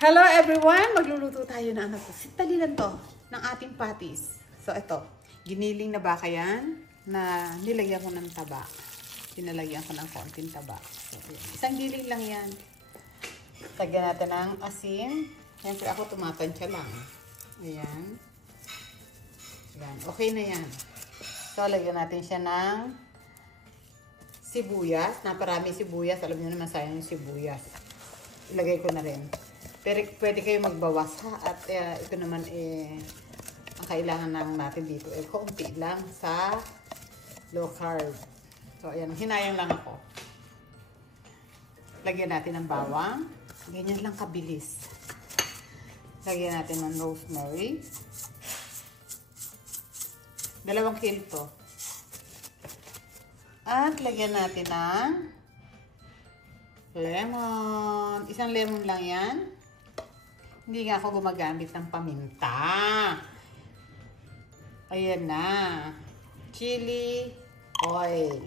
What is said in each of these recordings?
Hello everyone! Magluluto tayo na dali lang to, ng ating patis. So ito, giniling na baka yan na nilagyan ko ng taba. Pinalagyan ko ng konting taba. So, isang giling lang yan. Lagyan natin ng asin. Siyempre ako tumatansya lang. Ayan. Ayan. Okay na yan. So lagyan natin siya ng sibuyas. Naparami sibuyas. Alam niyo naman sayang yung sibuyas. Ilagay ko na rin. Pero pwede kayo magbawas ha. At ito naman ang kailangan lang natin dito konti lang sa low carb. So ayan, hinayang lang ako. Lagyan natin ng bawang. Ganyan lang kabilis. Lagyan natin ng rosemary. 2 kilo to. At lagyan natin ng lemon. 1 lemon lang yan. Hindi nga ako gumagamit ng paminta. Ayan na. Chili oil.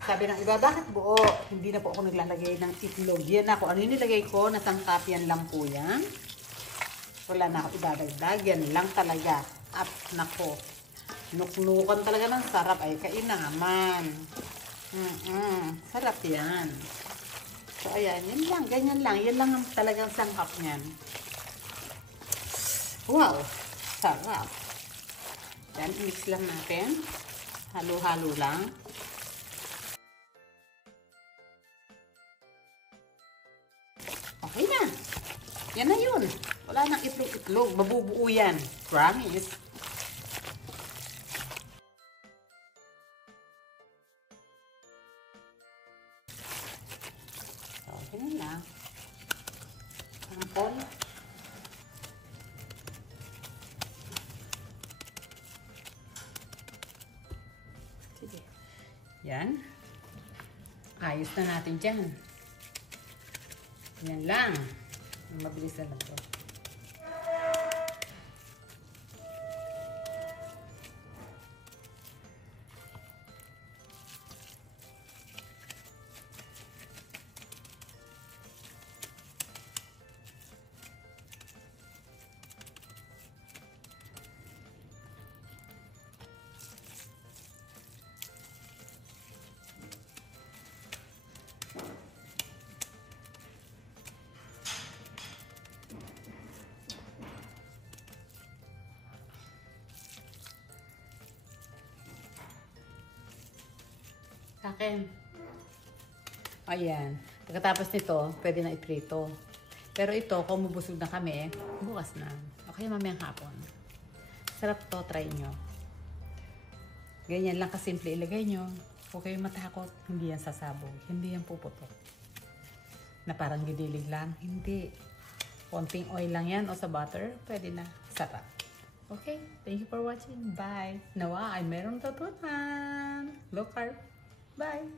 Sabi ng iba, bakit buo? Hindi na po ako naglalagay ng itlog. Yan ako. Ano yung nilagay ko? Nasangkap yan lang po yan. Wala na ako idadagdag. Yan lang talaga. At nako. Nuknukan talaga ng sarap. Ay, kainaman. Sarap yan. So, ayan. Yan lang. Ganyan lang. Yan lang ang talagang sangkap niyan. Wow. Sarap. Yan. Mix lang natin. Halo-halo lang. Okay na. Yan na yun. Wala nang itlog-itlog. Mabubuo yan. Promise. Okay na lang. Sampol. Sige. Yan. Ayos na natin dyan. Yan lang. Mabilis na lang to. Sa akin. Ayan. Pagkatapos nito, pwede na iprito. Pero ito, kung mabusog na kami, bukas na. O kaya mamayang hapon. Sarap to, try nyo. Ganyan lang kasimple ilagay nyo. Huwag kayong matakot. Hindi yan sasabog. Hindi yan puputok. Na parang gidilig lang. Hindi. Konting oil lang yan o sa butter. Pwede na. Sarap. Okay. Thank you for watching. Bye. Nawa ay meron tutunan. Low carb. Bye.